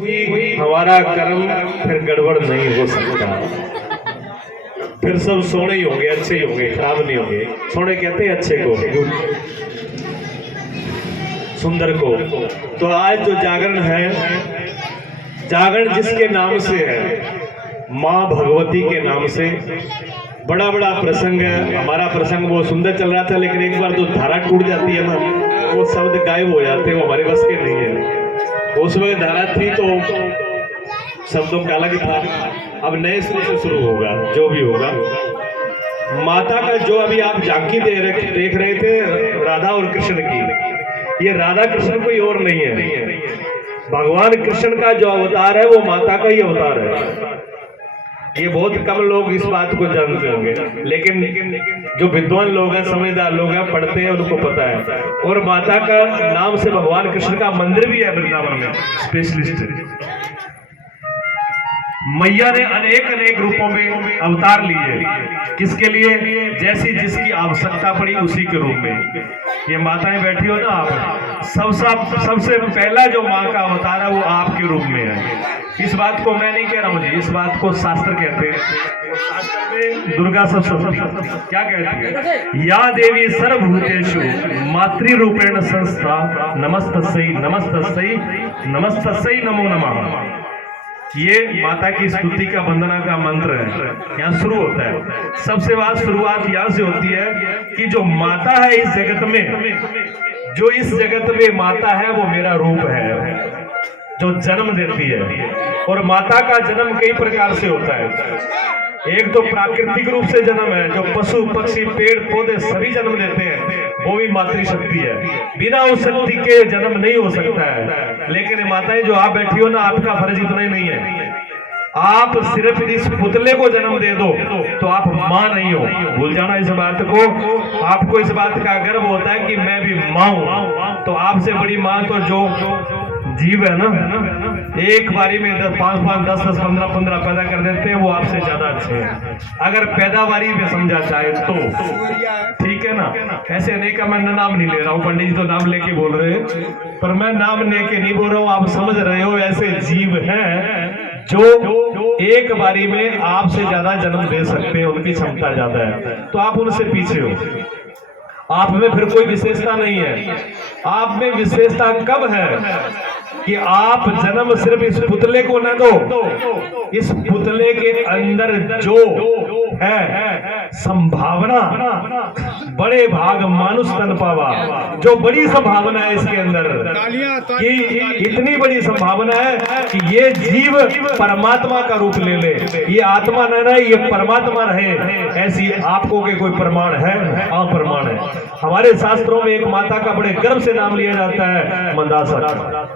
हमारा कर्म फिर गड़बड़ नहीं हो सकता, फिर सब सोने ही होंगे, अच्छे ही होंगे, खराब नहीं होंगे। सोने कहते हैं अच्छे को, सुंदर को। तो आज जो जागरण है, जागरण जिसके नाम से है, माँ भगवती के नाम से, बड़ा बड़ा प्रसंग है। हमारा प्रसंग वो सुंदर चल रहा था, लेकिन एक बार जो धारा टूट जाती है ना, वो शब्द गायब हो जाते हैं, वो हमारे बस के नहीं है। उस वक्त धारा थी तो शब्दों का अलग था, अब नए सिरे से शुरू होगा जो भी होगा। माता का जो अभी आप झांकी देख रहे थे राधा और कृष्ण की, ये राधा कृष्ण कोई और नहीं है। भगवान कृष्ण का जो अवतार है वो माता का ही अवतार है। ये बहुत कम लोग इस बात को जानते होंगे, लेकिन जो विद्वान लोग हैं, समझदार लोग हैं, पढ़ते हैं, उनको पता है। और माता का नाम से भगवान कृष्ण का मंदिर भी है वृंदावन में, स्पेशलिस्ट। मैया ने अनेक अनेक रूपों में अवतार लिए, किसके लिए? जैसी जिसकी आवश्यकता पड़ी उसी के रूप में। ये माताएं बैठी हो ना, आप सबसे पहला जो माँ का अवतार है वो आपके रूप में है। इस बात को मैं नहीं कह रहा हूँ जी, इस बात को शास्त्र कहते हैं। शास्त्र में दुर्गा सप्तशती क्या कहती है? या देवी सर्वभूतेषु मातृरूपेण संस्था नमस्तस्यै नमस्तस्यै नमस्तस्यै नमो नमः। ये माता की स्तुति का वंदना का मंत्र है, यहाँ शुरू होता है। सबसे बात शुरुआत यहाँ से होती है कि जो माता है इस जगत में, जो इस जगत में माता है वो मेरा रूप है, जो जन्म देती है। और माता का जन्म कई प्रकार से होता है। एक तो प्राकृतिक रूप से जन्म है, जो पशु पक्षी पेड़ पौधे सभी जन्म देते हैं, वो भी मातृशक्ति है। बिना उस शक्ति के जन्म नहीं हो सकता है। लेकिन माताएं जो आप बैठी हो ना, आपका फर्ज इतना ही नहीं है। आप सिर्फ इस पुतले को जन्म दे दो तो आप माँ नहीं हो, भूल जाना इस बात को। आपको इस बात का गर्व होता है कि मैं भी माँ हूँ। तो आपसे बड़ी माँ तो जो जीव है ना, एक बारी में 5-5, 10-10, 15-15 पैदा कर देते हैं, वो आपसे ज्यादा अच्छे हैं। अगर पैदावारी में समझा जाए तो ठीक है ना। ऐसे नहीं का मैं नाम नहीं ले रहा हूँ, पंडित जी तो नाम लेके बोल रहे हैं, पर मैं नाम लेके नहीं बोल रहा हूँ। आप समझ रहे हो, ऐसे जीव हैं जो एक बारी में आपसे ज्यादा जन्म दे सकते हैं, उनकी क्षमता ज्यादा है। तो आप उनसे पीछे हो, आप में फिर कोई विशेषता नहीं है। आप में विशेषता कब है कि आप जन्म सिर्फ इस पुतले को न दो, इस पुतले के अंदर जो है संभावना, बड़े भाग मानुष तन पावा, जो बड़ी संभावना है इसके अंदर, कि इतनी बड़ी संभावना है कि ये जीव परमात्मा का रूप ले ले। ये आत्मा न रहे, ये परमात्मा रहे, ऐसी आपको के कोई प्रमाण है? अप्रमाण है। हमारे शास्त्रों में एक माता का बड़े गर्व से नाम लिया जाता है, मंदासर,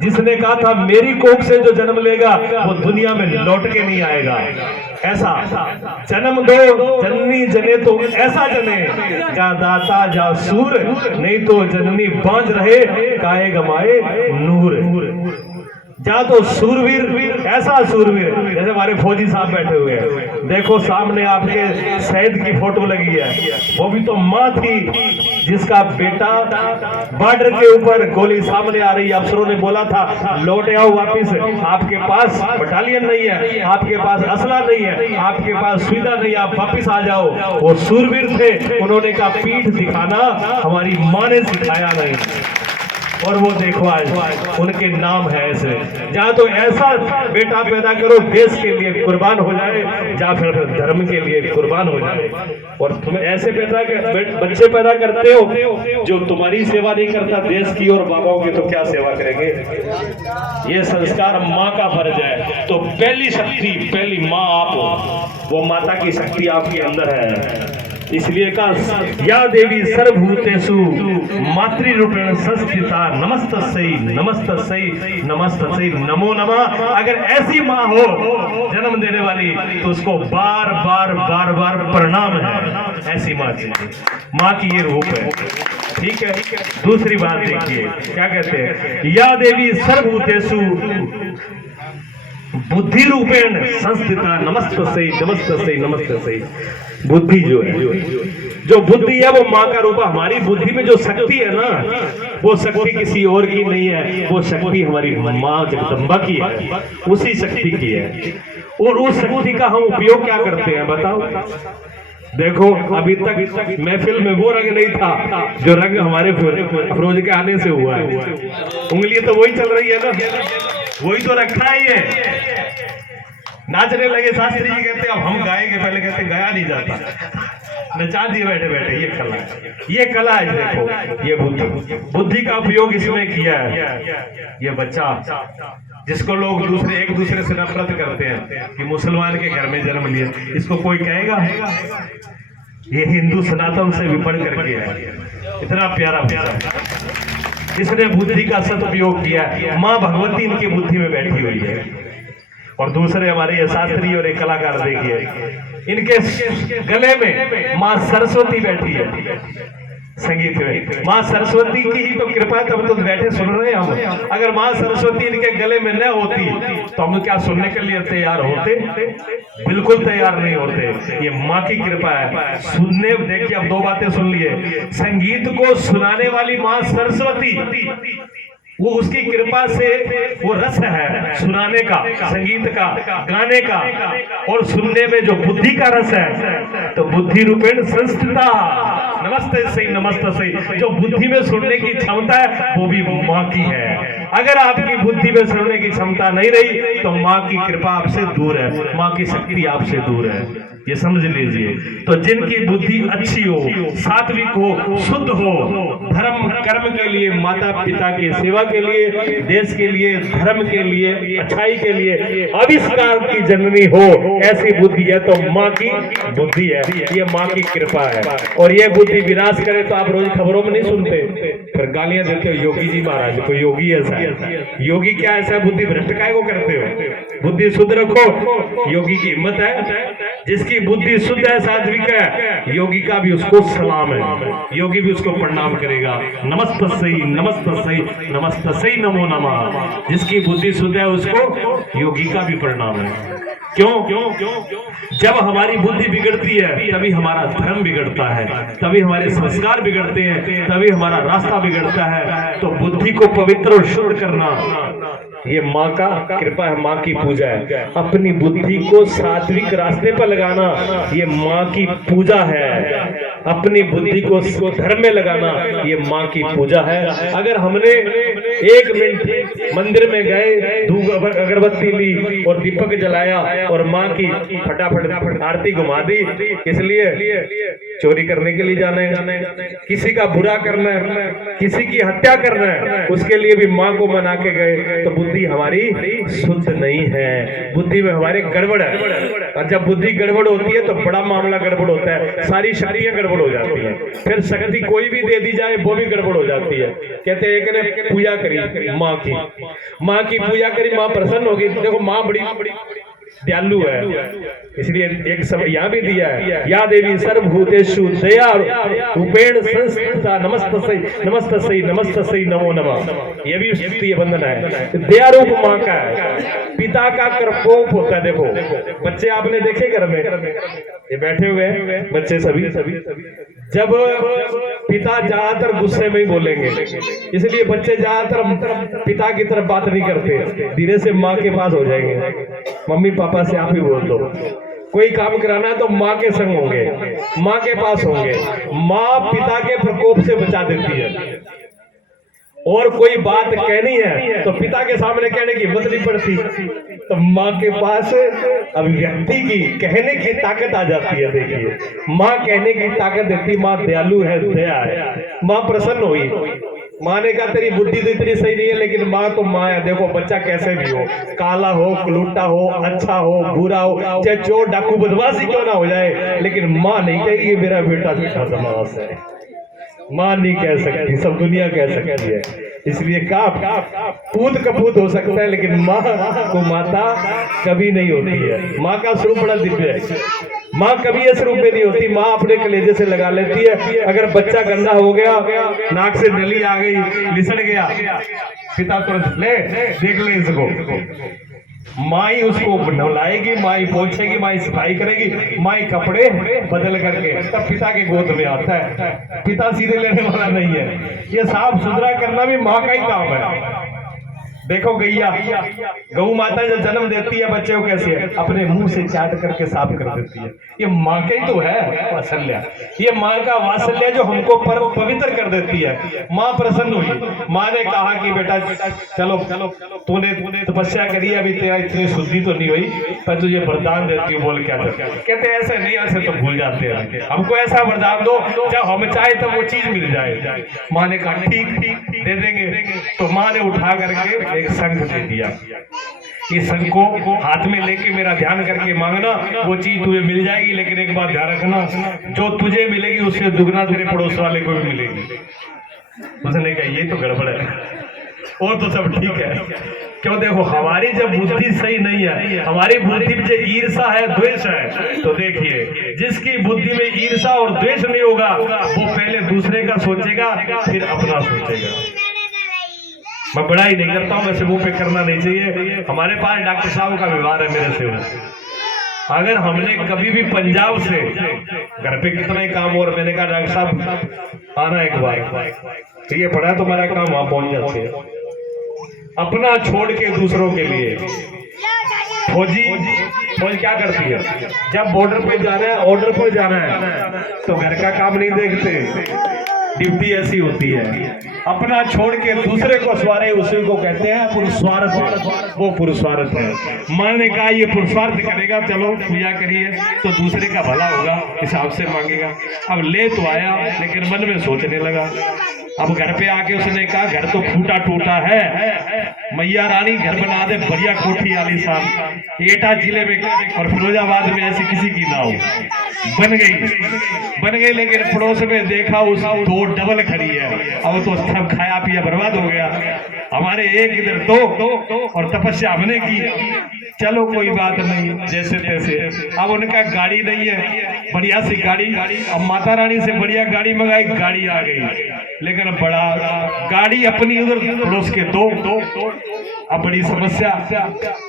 जिसने कहा था मेरी कोख से जो जन्म लेगा वो दुनिया में लौट के नहीं आएगा। ऐसा जन्म दो जननी जने तो ऐसा जने, जा दाता जा सूर, नहीं तो जननी बांझ रहे काहे गमाए नूर। जा तो सूरवीर, ऐसा सूरवीर जैसे हमारे फौजी साहब बैठे हुए हैं। देखो सामने आपके शहीद की फोटो लगी है, वो भी तो माँ थी जिसका बेटा बॉर्डर के ऊपर गोली सामने आ रही है, अफसरों ने बोला था लौट आओ वापिस, आपके पास बटालियन नहीं है, आपके पास असला नहीं है, आपके पास सुविधा नहीं, आप वापिस आ जाओ। वो सूरवीर थे, उन्होंने कहा पीठ दिखाना हमारी माँ ने सिखाया नहीं। और वो देखो आज उनके नाम है ऐसे। जहाँ तो ऐसा बेटा पैदा करो देश के लिए कुर्बान हो जाए, या फिर धर्म के लिए कुर्बान हो जाए। और तुम ऐसे बच्चे पैदा करते हो जो तुम्हारी सेवा नहीं करता देश की और बाबाओं की, तो क्या सेवा करेंगे? ये संस्कार माँ का फर्ज है। तो पहली शक्ति, पहली माँ आप हो, वो माता की शक्ति आपके अंदर है। इसलिए कहा या देवी सर्वभूतेषु मातृरूपेण संस्थिता नमस्तस्यै नमस्तस्यै नमस्तस्यै नमो नमः। अगर ऐसी माँ हो जन्म देने वाली तो उसको बार बार बार बार प्रणाम है। ऐसी माँ चाहिए, माँ की ये रूप है। ठीक है। दूसरी बात देखिए क्या कहते हैं, या देवी सर्वभूतेषु बुद्धि रूपेण संस्थिता नमस्तस्यै नमस्तस्यै नमस्तस्यै। बुद्धि जो है, जो बुद्धि है वो माँ का रूप है। हमारी बुद्धि में जो शक्ति है ना, वो शक्ति किसी और की नहीं है, वो शक्ति हमारी माँ जगदम्बा की है, उसी शक्ति की है। और उस शक्ति का हम उपयोग क्या करते हैं बताओ? देखो अभी तक महफिल में वो रंग नहीं था जो रंग हमारे अफरोज के आने से हुआ है। उंगली तो वही चल रही है ना, वही तो रखा ही है। नाचने लगे शास्त्री जी कहते अब हम गाएंगे, पहले कहते गाया नहीं जाता, नचा दिए बैठे बैठे। ये कला है, ये कला है। देखो ये बुद्धि का उपयोग इसमें किया है। ये बच्चा जिसको लोग एक दूसरे से नफरत करते हैं कि मुसलमान के घर में जन्म लिया, इसको कोई कहेगा? ये हिंदू सनातन से विपण करके है। इतना प्यारा प्यारा इसने बुद्धि का सदुपयोग किया है। माँ भगवती इनकी बुद्धि में बैठी हुई है। और दूसरे हमारे ये शास्त्री और एक कलाकार देखिए, इनके गले में माँ सरस्वती बैठी है। संगीत में माँ सरस्वती की ही तो कृपा, तब तो बैठे सुन रहे हैं हम। अगर माँ सरस्वती इनके गले में न होती तो हम क्या सुनने के लिए तैयार होते? बिल्कुल तैयार नहीं होते। ये माँ की कृपा है। सुनने देखिए, अब दो बातें सुन लिए। संगीत को सुनाने वाली माँ सरस्वती, वो उसकी कृपा से वो रस है सुनाने का, संगीत का, गाने का, और सुनने में जो बुद्धि का रस है, तो बुद्धि रूपेण संस्थिता नमस्ते सही नमस्ते सही। जो बुद्धि में सुनने की क्षमता है वो भी माँ की है। अगर आपकी बुद्धि में सुनने की क्षमता नहीं रही तो माँ की कृपा आपसे दूर है, माँ की शक्ति आपसे दूर है, ये समझ लीजिए। तो जिनकी बुद्धि अच्छी हो, सात्विक हो, शुद्ध हो, धर्म कर्म के लिए, माता पिता की सेवा के लिए, देश के लिए, धर्म के लिए, अच्छाई के लिए आविष्कार की जननी हो, ऐसी बुद्धि है तो माँ की बुद्धि है, ये माँ की कृपा है। और ये बुद्धि विनाश करे तो आप रोज खबरों में नहीं सुनते, फिर गालियां देते हो योगी जी महाराज को, योगी ऐसा है। योगी क्या ऐसा? बुद्धि भ्रष्ट काय को करते हो? बुद्धि शुद्ध रखो। योगी की हिम्मत है, जिसकी बुद्धि शुद्ध है, सात्विक है, योगी का भी उसको सलाम है, योगी भी उसको प्रणाम करेगा। नमस्तस्यै नमस्तस्यै नमस्तस्यै नमो नमः। जिसकी बुद्धि शुद्ध है उसको योगी का भी प्रणाम है। क्यों? जब हमारी बुद्धि बिगड़ती है तभी हमारा धर्म बिगड़ता है, तभी हमारे संस्कार बिगड़ते हैं, तभी हमारा रास्ता बिगड़ता है। तो बुद्धि को पवित्र और शुद्ध करना ये माँ का कृपा है, माँ की पूजा है। अपनी बुद्धि को सात्विक रास्ते पर लगाना ये माँ की पूजा है। अपनी बुद्धि को धर्म में लगाना ये माँ की पूजा है। अगर हमने 1 मिनट मंदिर में गए, धूप अगरबत्ती ली और दीपक जलाया और माँ की फटाफट आरती घुमा दी, इसलिए चोरी करने के लिए जाना है, किसी का बुरा करना है, किसी की हत्या करना है, उसके लिए भी माँ को मना के गए, तो बुद्धि हमारी शुद्ध नहीं है, बुद्धि में हमारे गड़बड़ है। और जब बुद्धि गड़बड़ होती है तो बड़ा मामला गड़बड़ होता है, सारी शक्तियां गड़बड़ हो जाती है। फिर शक्ति कोई भी दे दी जाए वो भी गड़बड़ हो जाती है। कहते हैं एक ने पूजा करी माँ की पूजा करी, माँ प्रसन्न होगी। देखो माँ बड़ी दयालु है, इसलिए एक समय यहाँ भी दिया है, या देवी सर्वभूतेषु दया रूपेण संस्थिता नमस्तस्यै नमस्तस्यै नमस्तस्यै नमो नमः। ये भी स्तुति वंदना है। दया रूप माँ का है। पिता का प्रकोप होता है। देखो बच्चे आपने देखे घर में, ये बैठे हुए हैं बच्चे सभी, जब पिता ज्यादातर गुस्से में ही बोलेंगे, इसलिए बच्चे ज्यादातर पिता की तरफ बात नहीं करते, धीरे से माँ के पास हो जाएंगे। मम्मी पापा से आप ही बोल दो। कोई काम कराना है तो माँ के संग होंगे, माँ के पास होंगे। माँ पिता के प्रकोप से बचा देती है। और कोई बात कहनी है तो पिता के सामने कहने की हिम्मत नहीं पड़ती, तो माँ के पास अभिव्यक्ति की, कहने की ताकत आ जाती है। देखिए माँ कहने की ताकत देती, माँ दयालु है, दया है। माँ प्रसन्न हुई, माँ ने कहा तेरी बुद्धि तो इतनी सही नहीं है, लेकिन माँ तो माँ है। देखो बच्चा कैसे भी हो, काला हो, लूटा हो, अच्छा हो, बुरा हो, चाहे चोर डाकू बदमाशी क्यों ना हो जाए, लेकिन माँ नहीं कहेगी मेरा बेटा मीठा समास है। माँ नहीं कह सकती, सब दुनिया कह सकती है। इसलिए पूत कपूत हो सकता है, लेकिन माँ को माता कभी नहीं होती है। माँ का स्वरूप बड़ा दिव्य है। माँ कभी इस रूप में नहीं होती, माँ अपने कलेजे से लगा लेती है। अगर बच्चा गंदा हो गया, नाक से नली आ गई, लिसड़ गया, पिता तुरंत ले देख ले इसको। माँ ही उसको नहलाएगी, माँ ही पोछेगी, माँ ही सफाई करेगी, माँ ही कपड़े बदल करके तब पिता के गोद में आता है। पिता सीधे लेने वाला नहीं है। ये साफ सुथरा करना भी माँ का ही काम है। देखो गैया, गौ माता जो जन्म देती है बच्चे को कैसे है, अपने मुंह से चाट करके साफ कर देती है। ये माँ का ही तो है वात्सल्य। ये माँ का वात्सल्य जो हमको पवित्र कर देती है। माँ प्रसन्न हुई, माँ ने कहा कि बेटा चलो तूने तपस्या करी, अभी तेरा इतनी शुद्धि तो नहीं हुई, पर तुझे वरदान देती हूँ। बोल क्या कहते ऐसे नहीं, ऐसे तो भूल जाते हैं, हमको ऐसा वरदान दो जब हम चाहे तब वो चीज मिल जाए। माँ ने कहा ठीक दे देंगे। तो माँ ने उठा करके एक शंख दे दिया। इस शंख को हाथ में लेके मेरा ध्यान करके मांगना, वो चीज तुझे मिल जाएगी। लेकिन एक बात ध्यान रखना, जो तुझे मिलेगी उससे दुगना तेरे पड़ोस वाले को भी मिलेगी। उसने कहा ये तो गड़बड़ है, और तो सब ठीक है। क्यों? देखो हमारी जब बुद्धि सही नहीं है, हमारी बुद्धि में जो ईर्षा है, द्वेष है, तो देखिए जिसकी बुद्धि में ईर्षा और द्वेष नहीं होगा वो पहले दूसरे का सोचेगा, फिर अपना सोचेगा। मैं बड़ाई नहीं करता हूँ, वैसे मुंह पे करना नहीं चाहिए। हमारे पास डॉक्टर साहब का व्यवहार है मेरे से। अगर हमने कभी भी पंजाब से घर पे कितना ही काम, और मैंने कहा डॉक्टर साहब आना एक बार, तो ये पड़ा तुम्हारा काम वहां पहुंच जाते हैं, अपना छोड़ के दूसरों के लिए। फौज क्या करती है, जब बॉर्डर पे जाना है, ऑर्डर पर जाना है, तो घर का काम नहीं देखते। ड्यूटी ऐसी होती है, अपना छोड़ के दूसरे को सवारे, उसी को कहते हैं पुरुषार्थ। वो पुरुषार्थ है। माँ ने कहा ये पुरुषार्थ करेगा, चलो पूजा करिए तो दूसरे का भला होगा, हिसाब से मांगेगा। अब ले तो आया, लेकिन मन में सोचने लगा। अब घर पे आके उसने कहा घर तो फूटा टूटा है, मैया रानी घर बना दे बढ़िया कोठी आलीशान, एटा जिले में और फिरोजाबाद में ऐसी किसी की ना हो। बन गई, लेकिन पड़ोस में देखा उस दो डबल खड़ी है। अब तो सब खाया पिया बर्बाद हो गया। हमारे एक इधर दो और तपस्या हमने की, चलो कोई बात नहीं जैसे तैसे। अब उनका गाड़ी नहीं है, बढ़िया सी गाड़ी, अब माता रानी से बढ़िया गाड़ी मंगाई, गाड़ी आ गई, लेकिन बड़ा गाड़ी अपनी उधर पड़ोस के दो। अब बड़ी समस्या।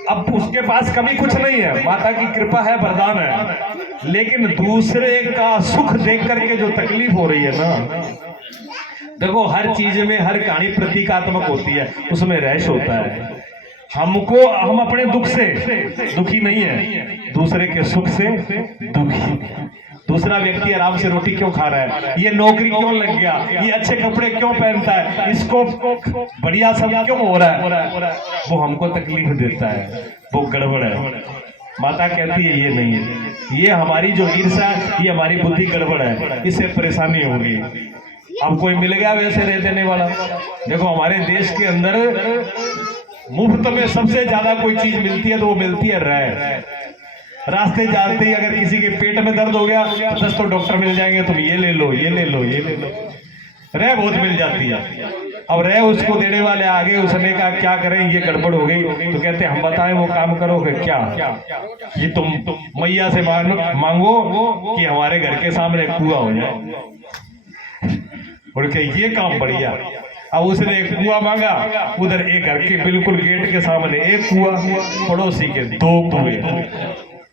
अब उसके पास कभी कुछ नहीं है, माता की कृपा है, वरदान है, लेकिन दूसरे का सुख देख करके जो तकलीफ हो रही है ना, देखो हर चीज में, हर कहानी प्रतीकात्मक होती है, उसमें रहस्य होता है। हम अपने दुख से दुखी नहीं है, दूसरे के सुख से दुखी। दूसरा व्यक्ति आराम से रोटी क्यों खा रहा है, ये नौकरी क्यों लग गया, ये अच्छे कपड़े क्यों पहनता है, इसको बढ़िया सब क्यों हो रहा है, वो हमको तकलीफ देता है, वो गड़बड़ है। माता कहती है ये नहीं है, ये हमारी जो ईर्ष्या है, ये हमारी बुद्धि गड़बड़ है, इससे परेशानी होगी। अब कोई मिल गया वैसे रह देने वाला। देखो हमारे देश के अंदर मुफ्त में सबसे ज्यादा कोई चीज मिलती है तो वो मिलती है रह। रास्ते जाते ही अगर किसी के पेट में दर्द हो गया, 10 तो डॉक्टर मिल जाएंगे, तुम ये ले लो, ये ले लो, ये ले लो। रह बहुत मिल जाती है। अब रह उसको देने वाले आगे, उसने कहा क्या करें, ये गड़बड़ हो गई, तो कहते हम बताएं वो काम करोगे क्या, ये तुम मैया से मांगो कि हमारे घर के सामने कुआं हो जाए, और के ये काम बढ़िया। अब उसने एक कुआं मांगा, उधर एक घर के बिल्कुल गेट के सामने एक कुआं, पड़ोसी के 2 कुएं।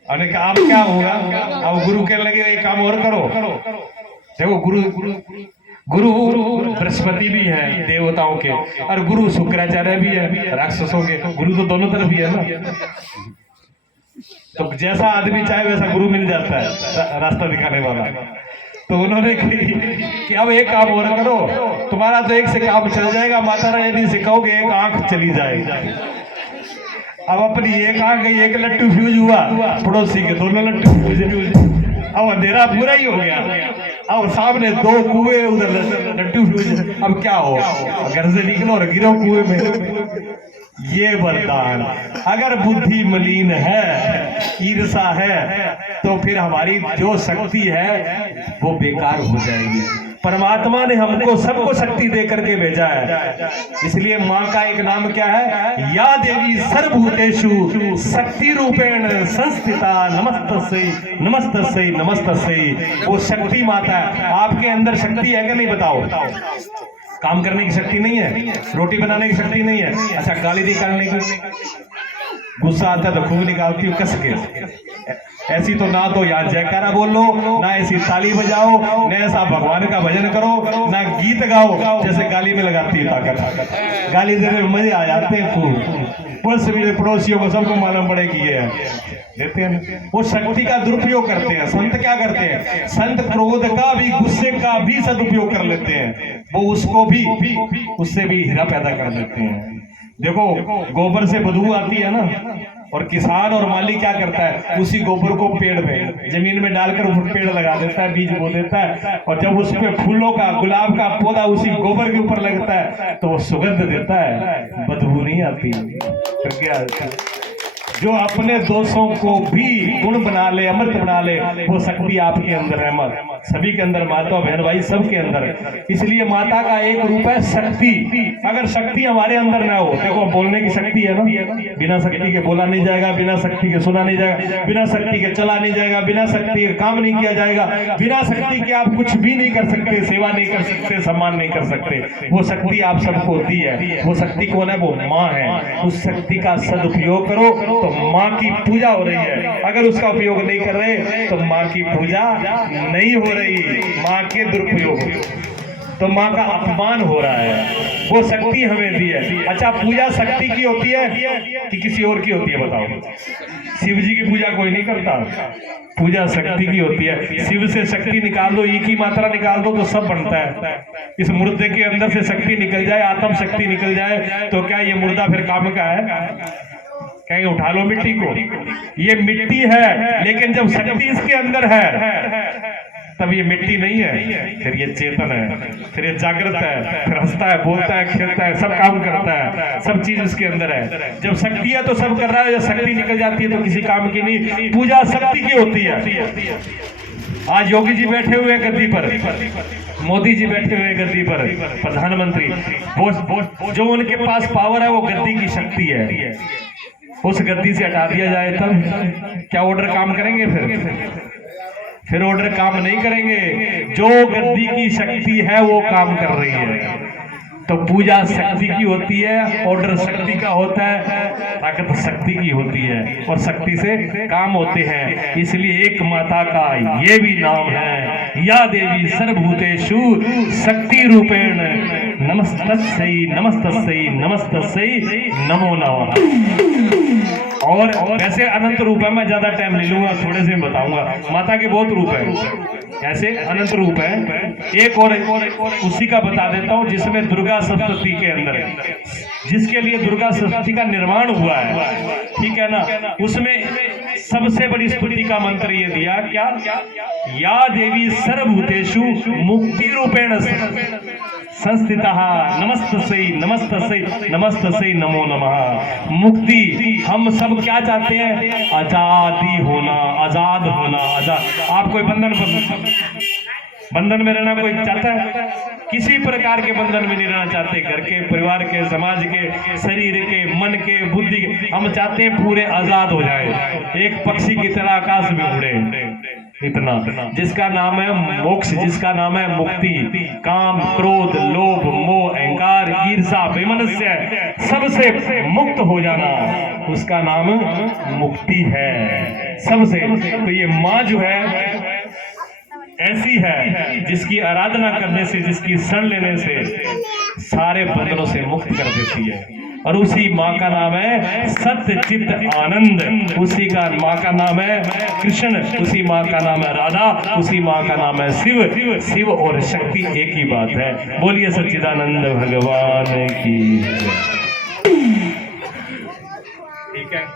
अने कहा अब क्या होगा, अब गुरु कहने लगे एक काम और करो। देखो गुरु बृहस्पति भी है देवताओं के, और गुरु शुक्राचार्य भी है राक्षसों के। गुरु तो दोनों तरफ ही है ना, तो जैसा आदमी चाहे वैसा गुरु मिल जाता है, रास्ता दिखाने वाला। तो उन्होंने कि अब एक काम और करो, तुम्हारा तो एक से काम चल जाएगा, माता रानी से कहोगे एक आंख चली जाएगी। अब अपनी एक आंख गई, एक लट्टू फ्यूज हुआ, पड़ोसी के दोनों लट्टू फ्यूज। अब अंधेरा पूरा ही हो गया, अब सामने 2 कुएं, उधर लट्टू फ्यूज। अब क्या हो, घर से निकलो और गिरो कुएं में। ये वरदान। अगर बुद्धि मलिन है, ईर्षा है, तो फिर हमारी जो शक्ति है वो बेकार हो जाएगी। परमात्मा ने हमको सबको शक्ति दे करके भेजा है। इसलिए माँ का एक नाम क्या है? या देवी सर्वभूतेषु शक्ति रूपेण संस्थिता नमस्तस्यै नमस्तस्यै नमस्तस्यै। वो शक्ति माता है। आपके अंदर शक्ति है कि नहीं बताओ? काम करने की शक्ति नहीं है, रोटी बनाने की शक्ति नहीं है, अच्छा गाली निकालने की, गुस्सा आता है तो खूब निकालती हूँ कस के। ऐसी तो ना तो यहाँ जयकारा बोल लो, ना ऐसी ताली बजाओ, न ऐसा भगवान का भजन करो, ना गीत गाओ जैसे गाली में लगाती है ताकत। गाली देने में मजे आ जाते हैं खूब। पड़ोसियों को सबको मालूम पड़े कि ये देते हैं। वो शक्ति का दुरुपयोग करते हैं। संत क्या करते हैं? संत क्रोध का भी, गुस्से का भी सदुपयोग कर लेते हैं। वो उसको भी उससे भी हीरा पैदा कर देते हैं। देखो गोबर से बदबू आती है ना, और किसान और माली क्या करता है? उसी गोबर को पेड़ में जमीन में डालकर पेड़ लगा देता है, बीज बो देता है, और जब उस पे फूलों का, गुलाब का पौधा उसी गोबर के ऊपर लगता है तो वो सुगंध देता है, बदबू नहीं आती। तो क्या जो अपने दोषों को भी गुण बना ले, अमृत बना ले, वो शक्ति आपके अंदर है। सभी के अंदर, माता बहन भाई सबके अंदर। इसलिए माता का एक रूप है शक्ति। अगर शक्ति हमारे अंदर ना हो, देखो बोलने की शक्ति है ना, बिना शक्ति के बोला नहीं जाएगा, बिना शक्ति के सुना नहीं जाएगा, बिना शक्ति के चला नहीं जाएगा, बिना शक्ति के काम नहीं किया जाएगा, बिना शक्ति के आप कुछ भी नहीं कर सकते, सेवा नहीं कर सकते, सम्मान नहीं कर सकते। वो शक्ति आप सबको दी है। वो शक्ति कौन है? वो माँ है। उस शक्ति का सदुपयोग करो तो माँ की पूजा हो रही है। अगर उसका उपयोग नहीं कर रहे तो माँ की पूजा नहीं हो रही, माँ के दुरुपयोग, तो माँ का अपमान हो रहा है। वो शक्ति हमें दी है। अच्छा, पूजा शक्ति की होती है कि किसी और की होती है बताओ? शिव जी की पूजा कोई नहीं करता, पूजा शक्ति की होती है। शिव से शक्ति निकाल दो, ई की मात्रा निकाल दो तो सब बनता है। इस मुर्दे के अंदर से शक्ति निकल जाए, आत्म शक्ति निकल जाए, तो क्या ये मुर्दा फिर काम का है? कहेंगे उठा लो मिट्टी को, ये मिट्टी है, लेकिन जब शक्ति इसके अंदर है तब ये मिट्टी नहीं है, फिर ये चेतन है, फिर ये जागृत है, फिर हंसता है, बोलता है, खेलता है, सब काम करता है, सब चीज इसके अंदर है। जब शक्ति है तो सब कर रहा है, जब शक्ति निकल जाती है तो किसी काम की नहीं। पूजा शक्ति की होती है। आज योगी जी बैठे हुए गद्दी पर, मोदी जी बैठे हुए गद्दी पर, प्रधानमंत्री, जो उनके पास पावर है वो गद्दी की शक्ति है। उस गद्दी से हटा दिया जाए तब क्या ऑर्डर काम करेंगे? फिर ऑर्डर काम नहीं करेंगे। जो गद्दी की शक्ति है वो काम कर रही है। तो पूजा शक्ति की होती है, ऑर्डर शक्ति का होता है, ताकत शक्ति की होती है, और शक्ति से काम होते हैं। इसलिए एक माता का ये भी नाम है, या देवी सर्वभूतेषु शक्ति रूपेण नमस्तस्यै नमस्तस्यै नमस्तस्यै नमो नमः। और वैसे अनंत रूप है, मैं ज्यादा टाइम नहीं लूंगा, थोड़े से बताऊंगा। माता के बहुत रूप है, ऐसे अनंत रूप है। एक और उसी का बता देता हूँ, जिसमें दुर्गा सप्तशती के अंदर, जिसके लिए दुर्गा सप्तशती का निर्माण हुआ है, ठीक है ना, उसमें सबसे बड़ी स्तुति का मंत्र ये दिया, क्या? या देवी सर्वभूतेषु मुक्ति रूपेण संस्थितः नमस्तस्यै नमस्तस्यै नमस्तस्यै नमो नमः। मुक्ति, हम सब क्या चाहते हैं? आजादी होना, आजाद होना, आजाद। आप कोई बंधन में रहना कोई चाहता है? किसी प्रकार के बंधन में नहीं रहना चाहते। घर के, परिवार के, समाज के, शरीर के, मन के, बुद्धि के, हम चाहते हैं पूरे आजाद हो जाए, एक पक्षी की तरह आकाश में उड़े। इतना, जिसका नाम है मोक्ष, जिसका नाम है मुक्ति। काम, क्रोध, लोभ, मोह, अहंकार, ईर्ष्या, वैमनस्य, सबसे मुक्त हो जाना, उसका नाम मुक्ति है सबसे। तो ये माँ जो है ऐसी है जिसकी आराधना करने से, जिसकी शरण लेने से सारे बंधनों से मुक्त कर देती है। और उसी माँ का नाम है सत्य चित्त आनंद, उसी का माँ का नाम है कृष्ण, उसी माँ का नाम है राधा, उसी माँ का नाम है शिव। शिव और शक्ति एक ही बात है। बोलिए सच्चिदानंद भगवान की।